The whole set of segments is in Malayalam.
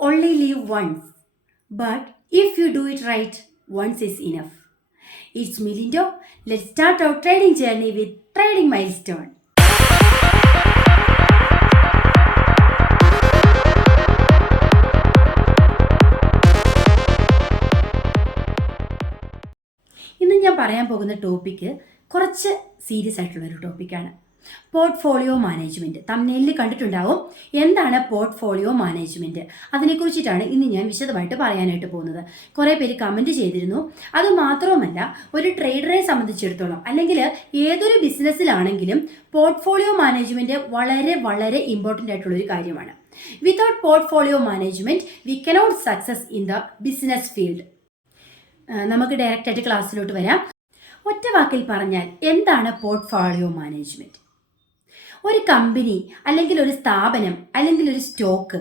only live once, but if you do it right, once is enough. It's Milindo. Let's start our trading journey with Trading Milestone. ഇന്ന് ഞാൻ പറയാൻ പോകുന്ന ടോപ്പിക്ക് കുറച്ച് സീരിയസ് ആയിട്ടുള്ളൊരു ടോപ്പിക്കാണ്. Portfolio management. തംബ്നെയിലിൽ കണ്ടിട്ടുണ്ടാവും എന്താണ് പോർട്ട്ഫോളിയോ മാനേജ്മെൻറ്റ്. അതിനെക്കുറിച്ചിട്ടാണ് ഇന്ന് ഞാൻ വിശദമായിട്ട് പറയാനായിട്ട് പോകുന്നത്. കുറേ പേര് കമൻറ്റ് ചെയ്തിരുന്നു. അതുമാത്രവുമല്ല, ഒരു ട്രേഡറെ സംബന്ധിച്ചിടത്തോളം അല്ലെങ്കിൽ ഏതൊരു ബിസിനസ്സിലാണെങ്കിലും പോർട്ട്ഫോളിയോ മാനേജ്മെൻറ്റ് വളരെ വളരെ ഇമ്പോർട്ടൻ്റ് ആയിട്ടുള്ളൊരു കാര്യമാണ്. Without portfolio management we cannot success in the business field. നമുക്ക് ഡയറക്റ്റായിട്ട് ക്ലാസ്സിലോട്ട് വരാം. ഒറ്റ വാക്കിൽ പറഞ്ഞാൽ എന്താണ് പോർട്ട്ഫോളിയോ മാനേജ്മെൻറ്റ്? ഒരു കമ്പനി അല്ലെങ്കിൽ ഒരു സ്ഥാപനം അല്ലെങ്കിൽ ഒരു സ്റ്റോക്ക്,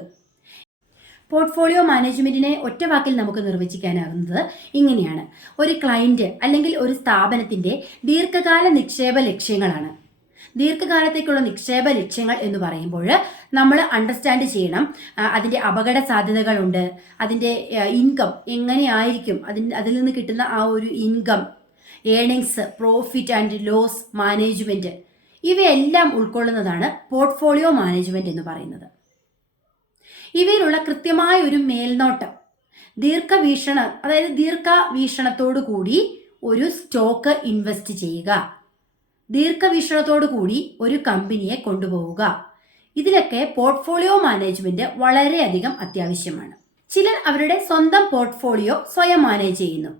പോർട്ട്ഫോളിയോ മാനേജ്മെൻറ്റിനെ ഒറ്റ വാക്കിൽ നമുക്ക് നിർവചിക്കാനാകുന്നത് ഇങ്ങനെയാണ്. ഒരു ക്ലയൻറ്റ് അല്ലെങ്കിൽ ഒരു സ്ഥാപനത്തിൻ്റെ ദീർഘകാല നിക്ഷേപ ലക്ഷ്യങ്ങളാണ്. ദീർഘകാലത്തേക്കുള്ള നിക്ഷേപ ലക്ഷ്യങ്ങൾ എന്ന് പറയുമ്പോൾ നമ്മൾ അണ്ടർസ്റ്റാൻഡ് ചെയ്യണം അതിൻ്റെ അപകട സാധ്യതകളുണ്ട്, അതിൻ്റെ ഇൻകം എങ്ങനെയായിരിക്കും, അതിൽ നിന്ന് കിട്ടുന്ന ആ ഒരു income, earnings, profit and loss management, ഇവയെല്ലാം ഉൾക്കൊള്ളുന്നതാണ് പോർട്ട്ഫോളിയോ മാനേജ്മെൻറ്റ് എന്ന് പറയുന്നത്. ഇവയിലുള്ള കൃത്യമായ ഒരു മേൽനോട്ടം, ദീർഘവീക്ഷണത്തോടു കൂടി ഒരു സ്റ്റോക്ക് ഇൻവെസ്റ്റ് ചെയ്യുക, ദീർഘവീക്ഷണത്തോടു കൂടി ഒരു കമ്പനിയെ കൊണ്ടുപോവുക, ഇതിലൊക്കെ പോർട്ട്ഫോളിയോ മാനേജ്മെന്റ് വളരെയധികം അത്യാവശ്യമാണ്. ചിലർ അവരുടെ സ്വന്തം പോർട്ട്ഫോളിയോ സ്വയം മാനേജ് ചെയ്യുന്നു.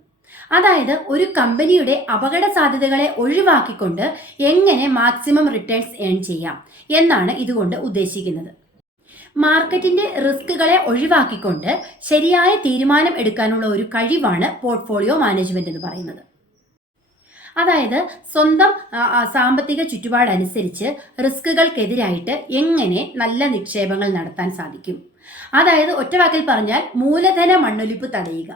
അതായത് ഒരു കമ്പനിയുടെ അപകട സാധ്യതകളെ ഒഴിവാക്കിക്കൊണ്ട് എങ്ങനെ മാക്സിമം റിട്ടേൺസ് ഏൺ ചെയ്യാം എന്നാണ് ഇതുകൊണ്ട് ഉദ്ദേശിക്കുന്നത്. മാർക്കറ്റിന്റെ റിസ്കുകളെ ഒഴിവാക്കിക്കൊണ്ട് ശരിയായ തീരുമാനം എടുക്കാനുള്ള ഒരു കഴിവാണ് പോർട്ട്ഫോളിയോ മാനേജ്മെന്റ് എന്ന് പറയുന്നത്. അതായത് സ്വന്തം സാമ്പത്തിക ചുറ്റുപാടനുസരിച്ച് റിസ്കുകൾക്കെതിരായിട്ട് എങ്ങനെ നല്ല നിക്ഷേപങ്ങൾ നടത്താൻ സാധിക്കും. അതായത് ഒറ്റവാക്കിൽ പറഞ്ഞാൽ മൂലധന മണ്ണൊലിപ്പ് തടയുക.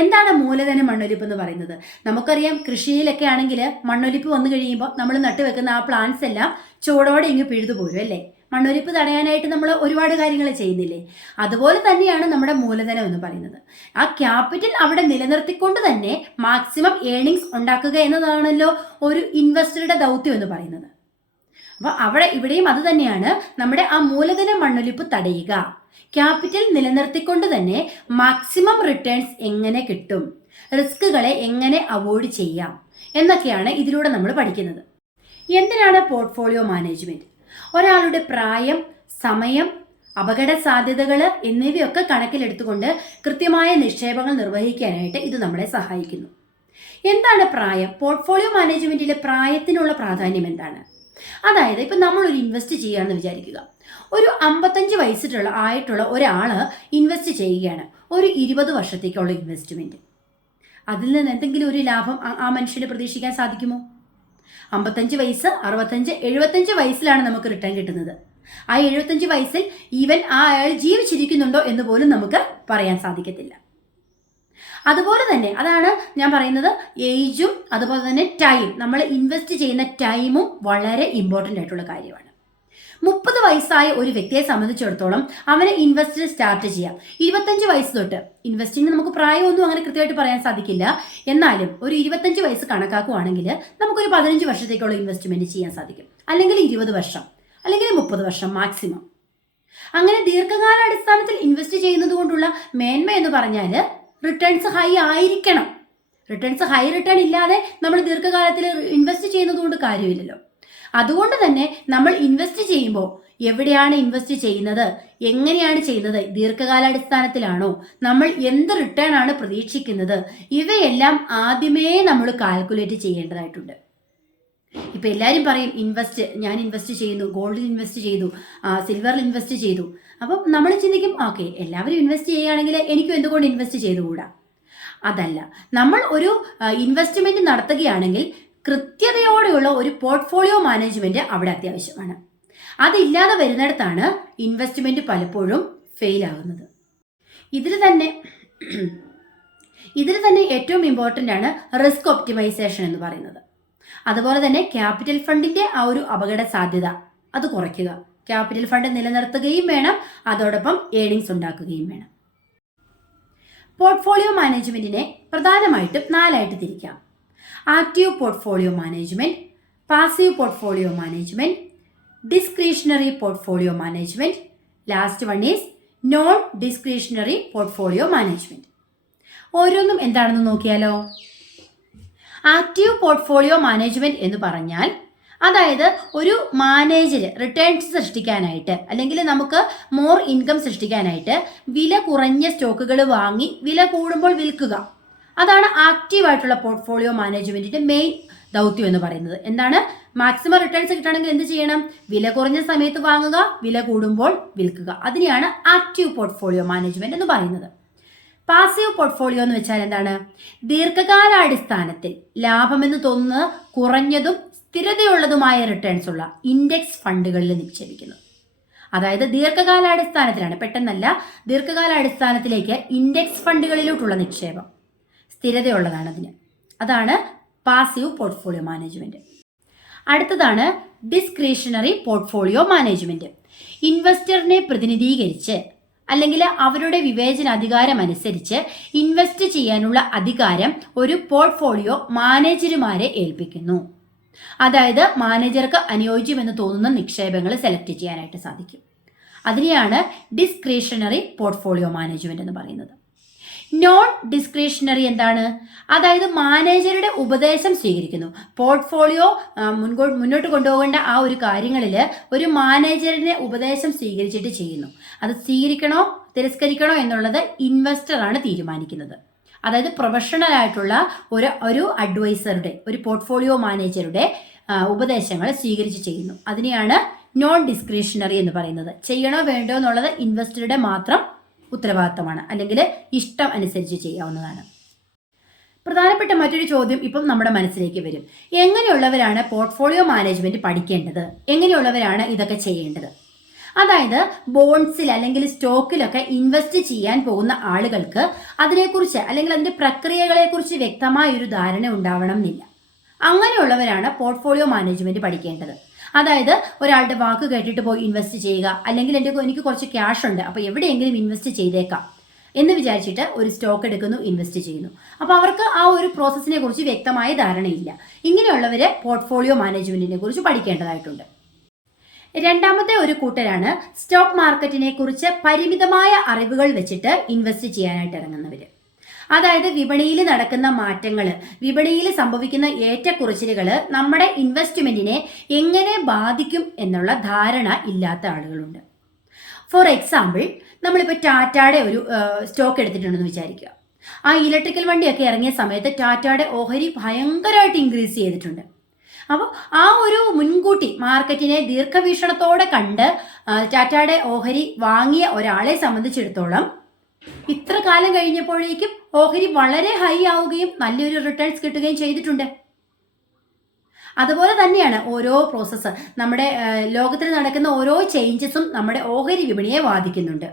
എന്താണ് മൂലധന മണ്ണൊലിപ്പ് എന്ന് പറയുന്നത്? നമുക്കറിയാം, കൃഷിയിലൊക്കെ ആണെങ്കിൽ മണ്ണൊലിപ്പ് വന്നു കഴിയുമ്പോൾ നമ്മൾ നട്ടുവെക്കുന്ന ആ പ്ലാന്റ്സ് എല്ലാം ചൂടോടെ ഇങ്ങ് പിഴുതു പോരും അല്ലേ? മണ്ണൊലിപ്പ് തടയാനായിട്ട് നമ്മൾ ഒരുപാട് കാര്യങ്ങൾ ചെയ്യുന്നില്ലേ? അതുപോലെ തന്നെയാണ് നമ്മുടെ മൂലധനം എന്ന് പറയുന്നത്. ആ ക്യാപിറ്റൽ അവിടെ നിലനിർത്തിക്കൊണ്ട് തന്നെ മാക്സിമം ഏണിങ്സ് ഉണ്ടാക്കുക എന്നതാണല്ലോ ഒരു ഇൻവെസ്റ്ററുടെ ദൗത്യം എന്ന് പറയുന്നത്. അപ്പോൾ ഇവിടെയും അത് തന്നെയാണ്, നമ്മുടെ ആ മൂലധന മണ്ണൊലിപ്പ് തടയുക, ക്യാപിറ്റൽ നിലനിർത്തിക്കൊണ്ട് തന്നെ മാക്സിമം റിട്ടേൺസ് എങ്ങനെ കിട്ടും, റിസ്കുകളെ എങ്ങനെ അവോയ്ഡ് ചെയ്യാം എന്നൊക്കെയാണ് ഇതിലൂടെ നമ്മൾ പഠിക്കുന്നത്. എന്തിനാണ് പോർട്ട്ഫോളിയോ മാനേജ്മെന്റ്? ഒരാളുടെ പ്രായം, സമയം, അപകട സാധ്യതകൾ എന്നിവയൊക്കെ കണക്കിലെടുത്തുകൊണ്ട് കൃത്യമായ നിക്ഷേപങ്ങൾ നിർവഹിക്കാനായിട്ട് ഇത് നമ്മളെ സഹായിക്കുന്നു. എന്താണ് പ്രായം? പോർട്ട്ഫോളിയോ മാനേജ്മെന്റിലെ പ്രായത്തിനുള്ള പ്രാധാന്യം എന്താണ്? അതായത് ഇപ്പം നമ്മളൊരു ഇൻവെസ്റ്റ് ചെയ്യുകയാണെന്ന് വിചാരിക്കുക. ഒരു 55 വയസ്സുള്ള ഒരാള് ഇൻവെസ്റ്റ് ചെയ്യുകയാണ്, ഒരു 20 വർഷത്തേക്കുള്ള ഇൻവെസ്റ്റ്മെന്റ്. അതിൽ നിന്ന് എന്തെങ്കിലും ഒരു ലാഭം ആ മനുഷ്യന് പ്രതീക്ഷിക്കാൻ സാധിക്കുമോ? 55 വയസ്സ്, 65, 75 വയസ്സിലാണ് നമുക്ക് റിട്ടേൺ കിട്ടുന്നത്. ആ 75 വയസ്സിൽ ഈവൻ അയാൾ ജീവിച്ചിരിക്കുന്നുണ്ടോ എന്ന് പോലും നമുക്ക് പറയാൻ സാധിക്കത്തില്ല. അതുപോലെ തന്നെ അതാണ് ഞാൻ പറയുന്നത്, ഏജും അതുപോലെ തന്നെ ടൈം, നമ്മൾ ഇൻവെസ്റ്റ് ചെയ്യുന്ന ടൈമും വളരെ ഇമ്പോർട്ടൻ്റ് ആയിട്ടുള്ള കാര്യമാണ്. 30 വയസ്സായ ഒരു വ്യക്തിയെ സംബന്ധിച്ചിടത്തോളം അവന് ഇൻവെസ്റ്റ് സ്റ്റാർട്ട് ചെയ്യാം. 25 വയസ്സ് തൊട്ട് ഇൻവെസ്റ്റിംഗ് നമുക്ക് പ്രായമൊന്നും അങ്ങനെ കൃത്യമായിട്ട് പറയാൻ സാധിക്കില്ല. എന്നാലും ഒരു 25 വയസ്സ് കണക്കാക്കുവാണെങ്കിൽ നമുക്കൊരു 15 വർഷത്തേക്കുള്ള ഇൻവെസ്റ്റ്മെന്റ് ചെയ്യാൻ സാധിക്കും. അല്ലെങ്കിൽ 20 വർഷം, അല്ലെങ്കിൽ 30 വർഷം മാക്സിമം. അങ്ങനെ ദീർഘകാലാടിസ്ഥാനത്തിൽ ഇൻവെസ്റ്റ് ചെയ്യുന്നത് കൊണ്ടുള്ള മേന്മ എന്ന് പറഞ്ഞാൽ റിട്ടേൺസ് ഹൈ ആയിരിക്കണം. ഹൈ റിട്ടേൺ ഇല്ലാതെ നമ്മൾ ദീർഘകാലത്തിൽ ഇൻവെസ്റ്റ് ചെയ്യുന്നത് കൊണ്ട് കാര്യമില്ലല്ലോ. അതുകൊണ്ട് തന്നെ നമ്മൾ ഇൻവെസ്റ്റ് ചെയ്യുമ്പോൾ എവിടെയാണ് ഇൻവെസ്റ്റ് ചെയ്യുന്നത്, എങ്ങനെയാണ് ചെയ്യുന്നത്, ദീർഘകാലാടിസ്ഥാനത്തിലാണോ, നമ്മൾ എന്ത് റിട്ടേൺ ആണ് പ്രതീക്ഷിക്കുന്നത്, ഇവയെല്ലാം ആദ്യമേ നമ്മൾ കാൽക്കുലേറ്റ് ചെയ്യേണ്ടതായിട്ടുണ്ട്. ഇപ്പം എല്ലാവരും പറയും ഞാൻ ഇൻവെസ്റ്റ് ചെയ്യുന്നു, ഗോൾഡിൽ ഇൻവെസ്റ്റ് ചെയ്തു, സിൽവറിൽ ഇൻവെസ്റ്റ് ചെയ്തു. അപ്പം നമ്മൾ ചിന്തിക്കും, ഓക്കെ, എല്ലാവരും ഇൻവെസ്റ്റ് ചെയ്യുകയാണെങ്കിൽ എനിക്കും എന്തുകൊണ്ട് ഇൻവെസ്റ്റ് ചെയ്തുകൂടാ? അതല്ല, നമ്മൾ ഒരു ഇൻവെസ്റ്റ്മെന്റ് നടത്തുകയാണെങ്കിൽ കൃത്യതയോടെയുള്ള ഒരു പോർട്ട്ഫോളിയോ മാനേജ്മെന്റ് അവിടെ അത്യാവശ്യമാണ്. അതില്ലാതെ വരുന്നിടത്താണ് ഇൻവെസ്റ്റ്മെന്റ് പലപ്പോഴും ഫെയിൽ ആകുന്നത്. ഇതിൽ തന്നെ ഏറ്റവും ഇമ്പോർട്ടൻ്റ് ആണ് റിസ്ക് ഒപ്റ്റിമൈസേഷൻ എന്ന് പറയുന്നത്. അതുപോലെ തന്നെ ക്യാപിറ്റൽ ഫണ്ടിന്റെ ആ ഒരു അപകട സാധ്യത അത് കുറയ്ക്കുക. ക്യാപിറ്റൽ ഫണ്ട് നിലനിർത്തുകയും വേണം, അതോടൊപ്പം ഏർണിങ്സ് ഉണ്ടാക്കുകയും വേണം. പോർട്ട്ഫോളിയോ മാനേജ്മെന്റിനെ പ്രധാനമായിട്ടും 4ആയിട്ട് തിരിക്കാം. Active portfolio management, passive portfolio management, discretionary portfolio management, last one is known discretionary portfolio management. ഓരോന്നും എന്താണെന്ന് നോക്കിയാലോ. ആക്റ്റീവ് പോർട്ട്ഫോളിയോ മാനേജ്മെന്റ് എന്ന് പറഞ്ഞാൽ അതായത് ഒരു മാനേജർ റിട്ടേൺസ് സൃഷ്ടിക്കാനായിട്ട് അല്ലെങ്കിൽ നമുക്ക് മോർ ഇൻകം സൃഷ്ടിക്കാനായിട്ട് വില കുറഞ്ഞ സ്റ്റോക്കുകൾ വാങ്ങി വില കൂടുമ്പോൾ വിൽക്കുക. അതാണ് ആക്റ്റീവായിട്ടുള്ള പോർട്ട്ഫോളിയോ മാനേജ്മെന്റിന്റെ മെയിൻ ദൗത്യം എന്ന് പറയുന്നത്. എന്താണ്? മാക്സിമം റിട്ടേൺസ് കിട്ടണമെങ്കിൽ എന്ത് ചെയ്യണം? വില കുറഞ്ഞ സമയത്ത് വാങ്ങുക, വില കൂടുമ്പോൾ വിൽക്കുക. അതിനെയാണ് ആക്റ്റീവ് പോർട്ട്ഫോളിയോ മാനേജ്മെന്റ് എന്ന് പറയുന്നത്. പാസീവ് പോർട്ട്ഫോളിയോ എന്ന് വെച്ചാൽ എന്താണ്? ദീർഘകാലാടിസ്ഥാനത്തിൽ ലാഭമെന്ന് തോന്നുന്ന കുറഞ്ഞതും സ്ഥിരതയുള്ളതുമായ റിട്ടേൺസ് ഉള്ള ഇൻഡെക്സ് ഫണ്ടുകളിൽ നിക്ഷേപിക്കുന്നു. അതായത് ദീർഘകാലാടിസ്ഥാനത്തിലാണ്, പെട്ടെന്നല്ല, ദീർഘകാലാടിസ്ഥാനത്തിലേക്ക് ഇൻഡെക്സ് ഫണ്ടുകളിലോട്ടുള്ള നിക്ഷേപം സ്ഥിരതയുള്ളതാണ് അതിന്. അതാണ് പാസീവ് പോർട്ട്ഫോളിയോ മാനേജ്മെന്റ്. അടുത്തതാണ് ഡിസ്ക്രിഷണറി പോർട്ട്ഫോളിയോ മാനേജ്മെന്റ്. ഇൻവെസ്റ്ററിനെ പ്രതിനിധീകരിച്ച് അല്ലെങ്കിൽ അവരുടെ വിവേചനാധികാരം അനുസരിച്ച് ഇൻവെസ്റ്റ് ചെയ്യാനുള്ള അധികാരം ഒരു പോർട്ട്ഫോളിയോ മാനേജർമാരെ ഏൽപ്പിക്കുന്നു. അതായത് മാനേജർക്ക് അനുയോജ്യമെന്ന് തോന്നുന്ന നിക്ഷേപങ്ങൾ സെലക്ട് ചെയ്യാനായിട്ട് സാധിക്കും. അതിനെയാണ് ഡിസ്ക്രിഷണറി പോർട്ട്ഫോളിയോ മാനേജ്മെന്റ് എന്ന് പറയുന്നത്. നോൺ ഡിസ്ക്രിഷണറി എന്താണ്? അതായത് മാനേജറുടെ ഉപദേശം സ്വീകരിക്കുന്നു. പോർട്ട്ഫോളിയോ മുന്നോട്ട് കൊണ്ടുപോകേണ്ട ആ ഒരു കാര്യങ്ങളിൽ ഒരു മാനേജറിന്റെ ഉപദേശം സ്വീകരിച്ചിട്ട് ചെയ്യുന്നു. അത് സ്വീകരിക്കണോ തിരസ്കരിക്കണോ എന്നുള്ളത് ഇൻവെസ്റ്ററാണ് തീരുമാനിക്കുന്നത്. അതായത് പ്രൊഫഷണൽ ആയിട്ടുള്ള ഒരു അഡ്വൈസറുടെ, ഒരു പോർട്ട്ഫോളിയോ മാനേജറുടെ ഉപദേശങ്ങൾ സ്വീകരിച്ച് ചെയ്യുന്നു. അതിനെയാണ് നോൺ ഡിസ്ക്രിഷണറി എന്ന് പറയുന്നത്. ചെയ്യണോ വേണ്ടോ എന്നുള്ളത് ഇൻവെസ്റ്ററുടെ മാത്രം ഉത്തരവാദിത്തമാണ്, അല്ലെങ്കിൽ ഇഷ്ടം അനുസരിച്ച് ചെയ്യാവുന്നതാണ്. പ്രധാനപ്പെട്ട മറ്റൊരു ചോദ്യം ഇപ്പം നമ്മുടെ മനസ്സിലേക്ക് വരും. എങ്ങനെയുള്ളവരാണ് പോർട്ട്ഫോളിയോ മാനേജ്മെന്റ് പഠിക്കേണ്ടത്? എങ്ങനെയുള്ളവരാണ് ഇതൊക്കെ ചെയ്യേണ്ടത്? അതായത് ബോൺഡ്സിൽ അല്ലെങ്കിൽ സ്റ്റോക്കിലൊക്കെ ഇൻവെസ്റ്റ് ചെയ്യാൻ പോകുന്ന ആളുകൾക്ക് അതിനെക്കുറിച്ച് അല്ലെങ്കിൽ അതിന്റെ പ്രക്രിയകളെക്കുറിച്ച് വ്യക്തമായ ഒരു ധാരണ ഉണ്ടാവണം എന്നില്ല. അങ്ങനെയുള്ളവരാണ് പോർട്ട്ഫോളിയോ മാനേജ്മെന്റ് പഠിക്കേണ്ടത്. അതായത് ഒരാളുടെ വാക്ക് കേട്ടിട്ട് പോയി ഇൻവെസ്റ്റ് ചെയ്യുക, അല്ലെങ്കിൽ എനിക്ക് കുറച്ച് ക്യാഷ് ഉണ്ട് അപ്പോൾ എവിടെയെങ്കിലും ഇൻവെസ്റ്റ് ചെയ്തേക്കാം എന്ന് വിചാരിച്ചിട്ട് ഒരു സ്റ്റോക്ക് എടുക്കുന്നു, ഇൻവെസ്റ്റ് ചെയ്യുന്നു. അപ്പോൾ അവർക്ക് ആ ഒരു പ്രോസസ്സിനെ കുറിച്ച് വ്യക്തമായ ധാരണയില്ല. ഇങ്ങനെയുള്ളവരെ പോർട്ട്ഫോളിയോ മാനേജ്മെന്റിനെ കുറിച്ച് പഠിക്കേണ്ടതായിട്ടുണ്ട്. രണ്ടാമത്തെ ഒരു കൂട്ടരാണ് സ്റ്റോക്ക് മാർക്കറ്റിനെ കുറിച്ച് പരിമിതമായ അറിവുകൾ വെച്ചിട്ട് ഇൻവെസ്റ്റ് ചെയ്യാനായിട്ട് ഇറങ്ങുന്നവര്. അതായത് വിപണിയിൽ നടക്കുന്ന മാറ്റങ്ങൾ, വിപണിയിൽ സംഭവിക്കുന്ന ഏറ്റക്കുറച്ചിലുകൾ നമ്മുടെ ഇൻവെസ്റ്റ്മെന്റിനെ എങ്ങനെ ബാധിക്കും എന്നുള്ള ധാരണ ഇല്ലാത്ത ആളുകളുണ്ട്. ഫോർ എക്സാമ്പിൾ, നമ്മളിപ്പോൾ ടാറ്റയുടെ ഒരു സ്റ്റോക്ക് എടുത്തിട്ടുണ്ടെന്ന് വിചാരിക്കുക. ആ ഇലക്ട്രിക്കൽ വണ്ടിയൊക്കെ ഇറങ്ങിയ സമയത്ത് ടാറ്റയുടെ ഓഹരി ഭയങ്കരമായിട്ട് ഇൻക്രീസ് ചെയ്തിട്ടുണ്ട്. അപ്പോൾ ആ ഒരു മുൻകൂട്ടി മാർക്കറ്റിനെ ദീർഘവീക്ഷണത്തോടെ കണ്ട് ടാറ്റയുടെ ഓഹരി വാങ്ങിയ ഒരാളെ സംബന്ധിച്ചിടത്തോളം ഇത്ര കാലം കഴിഞ്ഞപ്പോഴേക്കും ഓഹരി വളരെ ഹൈ ആവുകയും നല്ലൊരു റിട്ടേൺസ് കിട്ടുകയും ചെയ്തിട്ടുണ്ട്. അതുപോലെ തന്നെയാണ് ഓരോ പ്രോസസ്സ്, നമ്മുടെ ലോകത്തിൽ നടക്കുന്ന ഓരോ ചേഞ്ചസും നമ്മുടെ ഓഹരി വിപണിയെ ബാധിക്കുന്നുണ്ട്.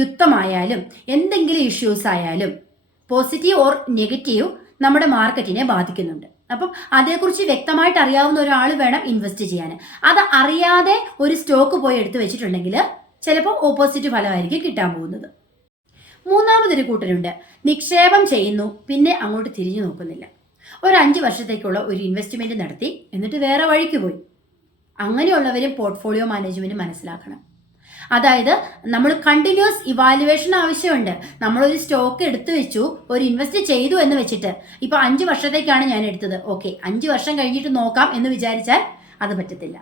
യുദ്ധമായാലും എന്തെങ്കിലും ഇഷ്യൂസ് ആയാലും പോസിറ്റീവ് ഓർ നെഗറ്റീവ് നമ്മുടെ മാർക്കറ്റിനെ ബാധിക്കുന്നുണ്ട്. അപ്പം അതേക്കുറിച്ച് വ്യക്തമായിട്ട് അറിയാവുന്ന ഒരാൾ വേണം ഇൻവെസ്റ്റ് ചെയ്യാൻ. അത് അറിയാതെ ഒരു സ്റ്റോക്ക് പോയി എടുത്തു വെച്ചിട്ടുണ്ടെങ്കിൽ ചിലപ്പോൾ ഓപ്പോസിറ്റ് ഫലമായിരിക്കും കിട്ടാൻ പോകുന്നത്. മൂന്നാമതൊരു കൂട്ടരുണ്ട്, നിക്ഷേപം ചെയ്യുന്നു പിന്നെ അങ്ങോട്ട് തിരിഞ്ഞു നോക്കുന്നില്ല. ഒരു 5 വർഷത്തേക്കുള്ള ഒരു ഇൻവെസ്റ്റ്മെന്റ് നടത്തി എന്നിട്ട് വേറെ വഴിക്ക് പോയി. അങ്ങനെയുള്ളവരും പോർട്ട്ഫോളിയോ മാനേജ്മെന്റ് മനസ്സിലാക്കണം. അതായത് നമ്മൾ കണ്ടിന്യൂസ് ഇവാലുവേഷൻ ആവശ്യമുണ്ട്. നമ്മളൊരു സ്റ്റോക്ക് എടുത്തു വെച്ചു, ഒരു ഇൻവെസ്റ്റ് ചെയ്തു എന്ന് വെച്ചിട്ട് ഇപ്പൊ 5 വർഷത്തേക്കാണ് ഞാൻ എടുത്തത്, ഓക്കെ 5 വർഷം കഴിഞ്ഞിട്ട് നോക്കാം എന്ന് വിചാരിച്ചാൽ അത് പറ്റത്തില്ല.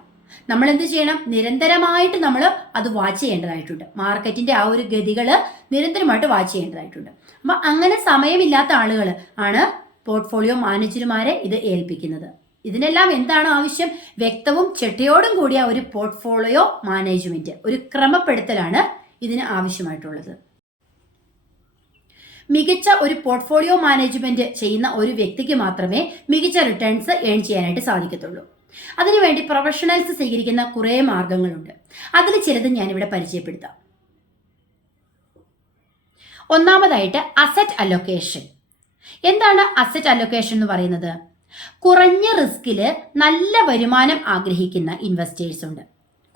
നമ്മൾ എന്ത് ചെയ്യണം? നിരന്തരമായിട്ട് നമ്മൾ അത് വാച്ച് ചെയ്യേണ്ടതായിട്ടുണ്ട്. മാർക്കറ്റിന്റെ ആ ഒരു ഗതികൾ നിരന്തരമായിട്ട് വാച്ച് ചെയ്യേണ്ടതായിട്ടുണ്ട്. അപ്പൊ അങ്ങനെ സമയമില്ലാത്ത ആളുകൾ ആണ് പോർട്ട്ഫോളിയോ മാനേജർമാരെ ഇത് ഏൽപ്പിക്കുന്നത്. ഇതിനെല്ലാം എന്താണ് ആവശ്യം? വ്യക്തവും ചിട്ടയോടും കൂടിയ ഒരു പോർട്ട്ഫോളിയോ മാനേജ്മെന്റ്, ഒരു ക്രമപ്പെടുത്തലാണ് ഇതിന് ആവശ്യമായിട്ടുള്ളത്. മികച്ച ഒരു പോർട്ട്ഫോളിയോ മാനേജ്മെന്റ് ചെയ്യുന്ന ഒരു വ്യക്തിക്ക് മാത്രമേ മികച്ച റിട്ടേൺസ് ഏൺ ചെയ്യാനായിട്ട് സാധിക്കത്തുള്ളൂ. അതിനുവേണ്ടി പ്രൊഫഷണൽസ് സ്വീകരിക്കുന്ന കുറേ മാർഗങ്ങളുണ്ട്. അതിൽ ചിലത് ഞാനിവിടെ പരിചയപ്പെടുത്താം. ഒന്നാമതായിട്ട് അസറ്റ് അലൊക്കേഷൻ. എന്താണ് അസറ്റ് അലൊക്കേഷൻ എന്ന് പറയുന്നത്? കുറഞ്ഞ റിസ്കിൽ നല്ല വരുമാനം ആഗ്രഹിക്കുന്ന ഇൻവെസ്റ്റേഴ്സ് ഉണ്ട്.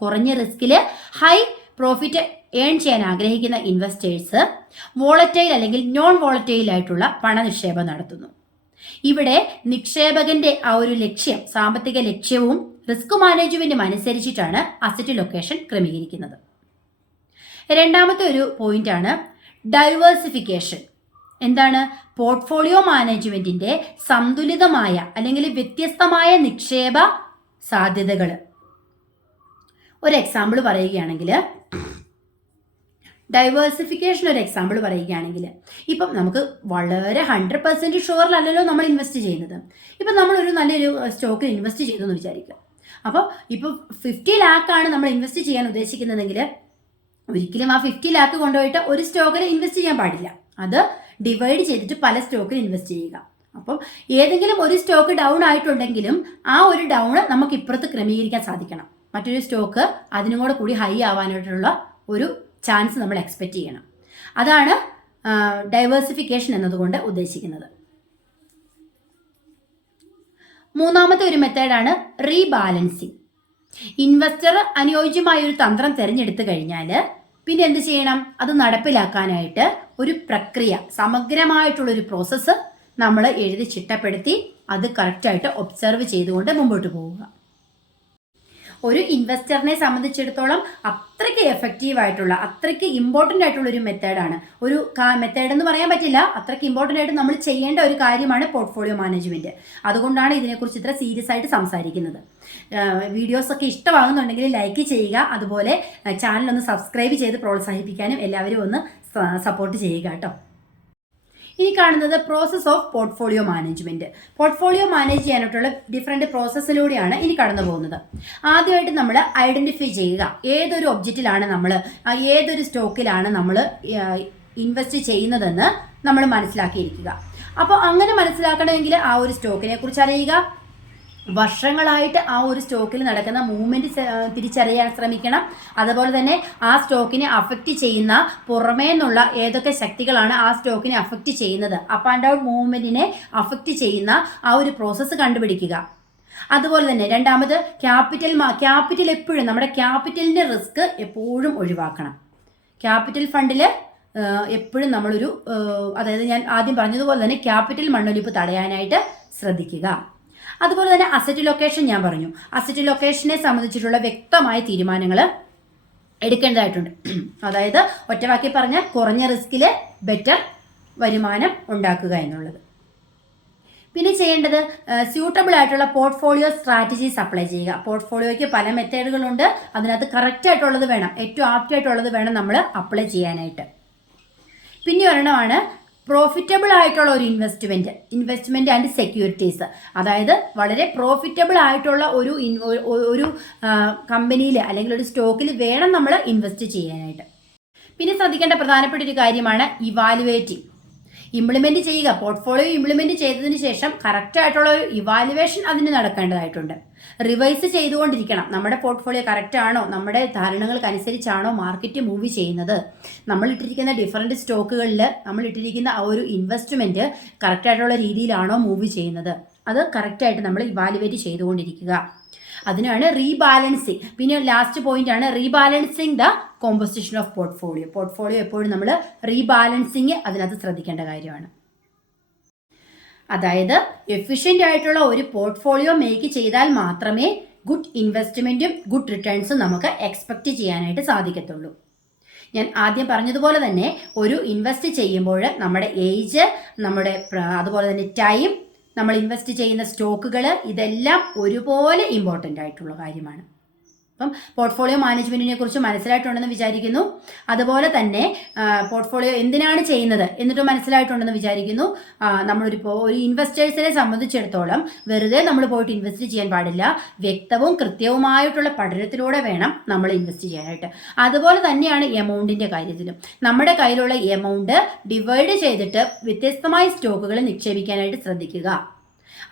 കുറഞ്ഞ റിസ്കിൽ ഹൈ പ്രോഫിറ്റ് ഏൺ ചെയ്യാൻ ആഗ്രഹിക്കുന്ന ഇൻവെസ്റ്റേഴ്സ് വോളറ്റൈൽ അല്ലെങ്കിൽ നോൺ വോളറ്റൈൽ ആയിട്ടുള്ള പണനിക്ഷേപം നടത്തുന്നു. ഇവിടെ നിക്ഷേപകന്റെ ആ ഒരു ലക്ഷ്യം, സാമ്പത്തിക ലക്ഷ്യവും റിസ്ക് മാനേജ്മെന്റും അനുസരിച്ചിട്ടാണ് അസറ്റ് ലൊക്കേഷൻ ക്രമീകരിക്കുന്നത്. രണ്ടാമത്തെ ഒരു പോയിന്റ് ആണ് ഡൈവേഴ്സിഫിക്കേഷൻ. എന്താണ്? പോർട്ട്ഫോളിയോ മാനേജ്മെന്റിന്റെ സന്തുലിതമായ അല്ലെങ്കിൽ വ്യത്യസ്തമായ നിക്ഷേപ സാധ്യതകൾ. ഒരു എക്സാമ്പിൾ പറയുകയാണെങ്കിൽ, ഡൈവേഴ്സിഫിക്കേഷൻ ഒരു എക്സാമ്പിൾ പറയുകയാണെങ്കിൽ, ഇപ്പം നമുക്ക് വളരെ 100% ഷുവറിലല്ലല്ലോ നമ്മൾ ഇൻവെസ്റ്റ് ചെയ്യുന്നത്. ഇപ്പം നമ്മളൊരു നല്ലൊരു സ്റ്റോക്കിൽ ഇൻവെസ്റ്റ് ചെയ്തു എന്ന് വിചാരിക്കുക. അപ്പോൾ ഇപ്പോൾ 50 ലാക്കാണ് നമ്മൾ ഇൻവെസ്റ്റ് ചെയ്യാൻ ഉദ്ദേശിക്കുന്നതെങ്കിൽ ഒരിക്കലും ആ 50 ലാക്ക് കൊണ്ടുപോയിട്ട് ഒരു സ്റ്റോക്കിൽ ഇൻവെസ്റ്റ് ചെയ്യാൻ പാടില്ല. അത് ഡിവൈഡ് ചെയ്തിട്ട് പല സ്റ്റോക്കിൽ ഇൻവെസ്റ്റ് ചെയ്യുക. അപ്പം ഏതെങ്കിലും ഒരു സ്റ്റോക്ക് ഡൗൺ ആയിട്ടുണ്ടെങ്കിലും ആ ഒരു ഡൗൺ നമുക്ക് ഇപ്പുറത്ത് ക്രമീകരിക്കാൻ സാധിക്കണം. മറ്റൊരു സ്റ്റോക്ക് അതിനും കൂടി ഹൈ ആവാനായിട്ടുള്ള ഒരു ചാൻസ് നമ്മൾ എക്സ്പെക്റ്റ് ചെയ്യണം. അതാണ് ഡൈവേഴ്സിഫിക്കേഷൻ എന്നതുകൊണ്ട് ഉദ്ദേശിക്കുന്നത്. മൂന്നാമത്തെ ഒരു മെത്തേഡാണ് റീബാലൻസിങ്. ഇൻവെസ്റ്റർ അനുയോജ്യമായ ഒരു തന്ത്രം തിരഞ്ഞെടുത്തു കഴിഞ്ഞാൽ പിന്നെ എന്ത് ചെയ്യണം? അത് നടപ്പിലാക്കാനായിട്ട് ഒരു പ്രക്രിയ, സമഗ്രമായിട്ടുള്ളൊരു പ്രോസസ്സ് നമ്മൾ എഴുതി ചിട്ടപ്പെടുത്തി അത് കറക്റ്റായിട്ട് ഒബ്സർവ് ചെയ്തുകൊണ്ട് മുമ്പോട്ട് പോവുക. ഒരു ഇൻവെസ്റ്ററിനെ സംബന്ധിച്ചിടത്തോളം അത്രയ്ക്ക് എഫക്റ്റീവ് ആയിട്ടുള്ള, അത്രയ്ക്ക് ഇമ്പോർട്ടൻ്റ് ആയിട്ടുള്ള ഒരു മെത്തേഡാണ്. ഒരു മെത്തേഡ് എന്ന് പറയാൻ പറ്റില്ല, അത്രയ്ക്ക് ഇമ്പോർട്ടൻ്റ് ആയിട്ട് നമ്മൾ ചെയ്യേണ്ട ഒരു കാര്യമാണ് പോർട്ട്ഫോളിയോ മാനേജ്മെന്റ്. അതുകൊണ്ടാണ് ഇതിനെക്കുറിച്ച് ഇത്ര സീരിയസ് ആയിട്ട് സംസാരിക്കുന്നത്. വീഡിയോസൊക്കെ ഇഷ്ടമാകുന്നുണ്ടെങ്കിൽ ലൈക്ക് ചെയ്യുക, അതുപോലെ ചാനലൊന്ന് സബ്സ്ക്രൈബ് ചെയ്ത് പ്രോത്സാഹിപ്പിക്കാനും എല്ലാവരും ഒന്ന് സപ്പോർട്ട് ചെയ്യുക കേട്ടോ. ഇനി കാണുന്നത് process of portfolio management. Portfolio manage ചെയ്യാനായിട്ടുള്ള ഡിഫറെൻറ്റ് പ്രോസസ്സിലൂടെയാണ് ഇനി കടന്നു പോകുന്നത്. ആദ്യമായിട്ട് നമ്മൾ ഐഡന്റിഫൈ ചെയ്യുക, ഏതൊരു ഒബ്ജക്റ്റിലാണ് നമ്മൾ, ഏതൊരു സ്റ്റോക്കിലാണ് നമ്മൾ ഇൻവെസ്റ്റ് ചെയ്യുന്നതെന്ന് നമ്മൾ മനസ്സിലാക്കിയിരിക്കുക. അപ്പോൾ അങ്ങനെ മനസ്സിലാക്കണമെങ്കിൽ ആ ഒരു സ്റ്റോക്കിനെ കുറിച്ച് അറിയുക, വർഷങ്ങളായിട്ട് ആ ഒരു സ്റ്റോക്കിൽ നടക്കുന്ന മൂവ്മെന്റ് തിരിച്ചറിയാൻ ശ്രമിക്കണം. അതുപോലെ തന്നെ ആ സ്റ്റോക്കിനെ അഫക്റ്റ് ചെയ്യുന്ന പുറമേ നിന്നുള്ള ഏതൊക്കെ ശക്തികളാണ് ആ സ്റ്റോക്കിനെ അഫക്റ്റ് ചെയ്യുന്നത്, അപ്പ് ആൻഡ് ഡൗൺ മൂവ്മെന്റിനെ അഫക്റ്റ് ചെയ്യുന്ന ആ ഒരു പ്രോസസ്സ് കണ്ടുപിടിക്കുക. അതുപോലെ തന്നെ രണ്ടാമത് ക്യാപിറ്റൽ എപ്പോഴും നമ്മുടെ ക്യാപിറ്റലിന്റെ റിസ്ക് എപ്പോഴും ഒഴിവാക്കണം. ക്യാപിറ്റൽ ഫണ്ടിൽ എപ്പോഴും നമ്മളൊരു, അതായത് ഞാൻ ആദ്യം പറഞ്ഞതുപോലെ തന്നെ ക്യാപിറ്റൽ മണ്ണൊലിപ്പ് തടയാനായിട്ട് ശ്രദ്ധിക്കുക. അതുപോലെ തന്നെ അസറ്റ് ലൊക്കേഷൻ ഞാൻ പറഞ്ഞു. അസറ്റ് ലൊക്കേഷനെ സംബന്ധിച്ചിട്ടുള്ള വ്യക്തമായ തീരുമാനങ്ങൾ എടുക്കേണ്ടതായിട്ടുണ്ട്. അതായത് ഒറ്റവാക്കി പറഞ്ഞാൽ കുറഞ്ഞ റിസ്കിൽ ബെറ്റർ വരുമാനം ഉണ്ടാക്കുക എന്നുള്ളത്. പിന്നെ ചെയ്യേണ്ടത് സ്യൂട്ടബിൾ ആയിട്ടുള്ള പോർട്ട്ഫോളിയോ സ്ട്രാറ്റജീസ് അപ്ലൈ ചെയ്യുക. പോർട്ട്ഫോളിയോയ്ക്ക് പല മെത്തേഡുകളുണ്ട്, അതിനകത്ത് കറക്റ്റ് ആയിട്ടുള്ളത് വേണം, ഏറ്റവും ആപ്റ്റ് ആയിട്ടുള്ളത് വേണം നമ്മൾ അപ്ലൈ ചെയ്യാനായിട്ട്. പിന്നെ ഒരെണ്ണമാണ് പ്രോഫിറ്റബിൾ ആയിട്ടുള്ള ഒരു ഇൻവെസ്റ്റ്മെന്റ് ആൻഡ് സെക്യൂരിറ്റീസ്. അതായത് വളരെ പ്രോഫിറ്റബിൾ ആയിട്ടുള്ള ഒരു കമ്പനിയിൽ അല്ലെങ്കിൽ ഒരു സ്റ്റോക്കിൽ വേണം നമ്മൾ ഇൻവെസ്റ്റ് ചെയ്യാനായിട്ട്. പിന്നെ ശ്രദ്ധിക്കേണ്ട പ്രധാനപ്പെട്ട ഒരു കാര്യമാണ് ഇവാലുവേറ്റിംഗ്. ഇംപ്ലിമെന്റ് ചെയ്യുക. പോർട്ട്ഫോളിയോ ഇംപ്ലിമെന്റ് ചെയ്തതിന് ശേഷം കറക്റ്റ് ആയിട്ടുള്ള ഒരു ഇവാലുവേഷൻ അതിന് നടക്കേണ്ടതായിട്ടുണ്ട്. റിവൈസ് ചെയ്തുകൊണ്ടിരിക്കണം. നമ്മുടെ പോർട്ട്ഫോളിയോ കറക്റ്റ് ആണോ, നമ്മുടെ ധാരണകൾക്കനുസരിച്ചാണോ മാർക്കറ്റ് മൂവ് ചെയ്യുന്നത്, നമ്മൾ ഇട്ടിരിക്കുന്ന ഡിഫറൻറ്റ് സ്റ്റോക്കുകളിൽ നമ്മൾ ഇട്ടിരിക്കുന്ന ആ ഒരു ഇൻവെസ്റ്റ്മെന്റ് കറക്റ്റ് ആയിട്ടുള്ള രീതിയിലാണോ മൂവ് ചെയ്യുന്നത്, അത് കറക്റ്റായിട്ട് നമ്മൾ ഇവാലുവേറ്റ് ചെയ്തുകൊണ്ടിരിക്കുക. അതിനാണ് റീബാലൻസിങ്. പിന്നെ ലാസ്റ്റ് പോയിന്റ് ആണ് rebalancing the composition of portfolio. Portfolio എപ്പോഴും നമ്മൾ റീബാലൻസിങ് അതിനകത്ത് ശ്രദ്ധിക്കേണ്ട കാര്യമാണ്. അതായത് എഫിഷ്യൻ്റ് ആയിട്ടുള്ള ഒരു പോർട്ട്ഫോളിയോ മേക്ക് ചെയ്താൽ മാത്രമേ ഗുഡ് ഇൻവെസ്റ്റ്മെന്റും ഗുഡ് റിട്ടേൺസും നമുക്ക് എക്സ്പെക്റ്റ് ചെയ്യാനായിട്ട് സാധിക്കത്തുള്ളൂ. ഞാൻ ആദ്യം പറഞ്ഞതുപോലെ തന്നെ ഒരു ഇൻവെസ്റ്റ് ചെയ്യുമ്പോൾ നമ്മുടെ ഏജ്, നമ്മുടെ അതുപോലെ തന്നെ ടൈം, നമ്മൾ ഇൻവെസ്റ്റ് ചെയ്യുന്ന സ്റ്റോക്കുകൾ, ഇതെല്ലാം ഒരുപോലെ ഇമ്പോർട്ടൻ്റ് ആയിട്ടുള്ള കാര്യമാണ്. അപ്പം പോർട്ട്ഫോളിയോ മാനേജ്മെന്റിനെ കുറിച്ച് മനസ്സിലായിട്ടുണ്ടെന്ന് വിചാരിക്കുന്നു. അതുപോലെ തന്നെ പോർട്ട്ഫോളിയോ എന്തിനാണ് ചെയ്യുന്നത് എന്നിട്ട് മനസ്സിലായിട്ടുണ്ടെന്ന് വിചാരിക്കുന്നു. ഒരു ഇൻവെസ്റ്റേഴ്സിനെ സംബന്ധിച്ചിടത്തോളം വെറുതെ നമ്മൾ പോയിട്ട് ഇൻവെസ്റ്റ് ചെയ്യാൻ പാടില്ല. വ്യക്തവും കൃത്യവുമായിട്ടുള്ള പഠനത്തിലൂടെ വേണം നമ്മൾ ഇൻവെസ്റ്റ് ചെയ്യാനായിട്ട്. അതുപോലെ തന്നെയാണ് എമൗണ്ടിന്റെ കാര്യത്തിലും. നമ്മുടെ കയ്യിലുള്ള എമൗണ്ട് ഡിവൈഡ് ചെയ്തിട്ട് വ്യത്യസ്തമായ സ്റ്റോക്കുകൾ നിക്ഷേപിക്കാനായിട്ട് ശ്രദ്ധിക്കുക.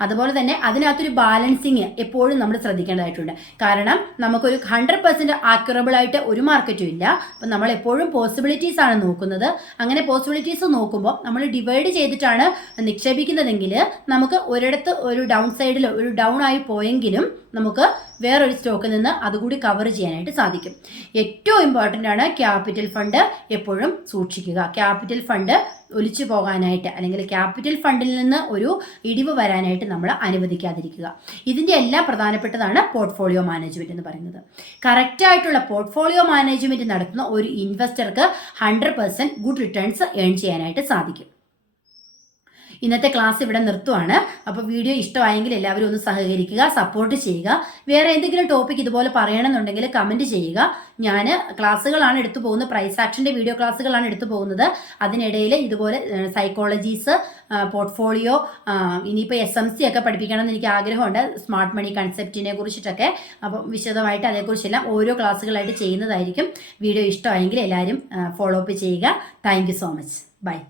അതുപോലെ തന്നെ അതിനകത്തൊരു ബാലൻസിങ് എപ്പോഴും നമ്മൾ ശ്രദ്ധിക്കേണ്ടതായിട്ടുണ്ട്. കാരണം നമുക്കൊരു 100% ആക്യുറബിൾ ആയിട്ട് ഒരു മാർക്കറ്റും ഇല്ല. അപ്പം നമ്മൾ എപ്പോഴും പോസിബിലിറ്റീസ് ആണ് നോക്കുന്നത്. അങ്ങനെ പോസിബിലിറ്റീസ് നോക്കുമ്പോൾ നമ്മൾ ഡിവൈഡ് ചെയ്തിട്ടാണ് നിക്ഷേപിക്കുന്നതെങ്കിൽ നമുക്ക് ഒരിടത്ത് ഒരു ഡൗൺ സൈഡിൽ ഒരു ഡൗൺ ആയി പോയെങ്കിലും നമുക്ക് വേറൊരു സ്റ്റോക്കിൽ നിന്ന് അതുകൂടി കവർ ചെയ്യാനായിട്ട് സാധിക്കും. ഏറ്റവും ഇമ്പോർട്ടൻ്റ് ആണ് ക്യാപിറ്റൽ ഫണ്ട് എപ്പോഴും സൂക്ഷിക്കുക. ക്യാപിറ്റൽ ഫണ്ട് ഒലിച്ചു പോകാനായിട്ട് അല്ലെങ്കിൽ ക്യാപിറ്റൽ ഫണ്ടിൽ നിന്ന് ഒരു ഇടിവ് വരാനായിട്ട് നമ്മൾ അനുവദിക്കാതിരിക്കുക. ഇതിൻ്റെ എല്ലാം പ്രധാനപ്പെട്ടതാണ് പോർട്ട്ഫോളിയോ മാനേജ്മെന്റ് എന്ന് പറയുന്നത്. കറക്റ്റായിട്ടുള്ള പോർട്ട്ഫോളിയോ മാനേജ്മെന്റ് നടത്തുന്ന ഒരു ഇൻവെസ്റ്റർക്ക് 100% ഗുഡ് റിട്ടേൺസ് ഏൺ ചെയ്യാനായിട്ട് സാധിക്കും. ഇന്നത്തെ ക്ലാസ് ഇവിടെ നിർത്തുവാണ്. അപ്പോൾ വീഡിയോ ഇഷ്ടമായെങ്കിൽ എല്ലാവരും ഒന്ന് സഹകരിക്കുക, സപ്പോർട്ട് ചെയ്യുക. വേറെ എന്തെങ്കിലും ടോപ്പിക് ഇതുപോലെ പറയണമെന്നുണ്ടെങ്കിൽ കമൻറ്റ് ചെയ്യുക. ഞാൻ ക്ലാസ്സുകളാണ് എടുത്തു പോകുന്നത്, പ്രൈസ് ആക്ഷൻ്റെ വീഡിയോ ക്ലാസ്സുകളാണ് എടുത്തു പോകുന്നത്. അതിനിടയിൽ ഇതുപോലെ സൈക്കോളജീസ്, പോർട്ട്ഫോളിയോ, ഇനിയിപ്പോൾ SMC ഒക്കെ പഠിപ്പിക്കണമെന്ന് എനിക്ക് ആഗ്രഹമുണ്ട്, സ്മാർട്ട് മണി കൺസെപ്റ്റിനെ കുറിച്ചിട്ടൊക്കെ. അപ്പം വിശദമായിട്ട് അതേക്കുറിച്ചെല്ലാം ഓരോ ക്ലാസ്സുകളായിട്ട് ചെയ്യുന്നതായിരിക്കും. വീഡിയോ ഇഷ്ടമായെങ്കിൽ എല്ലാവരും ഫോളോ അപ്പ് ചെയ്യുക. Thank you so much. By.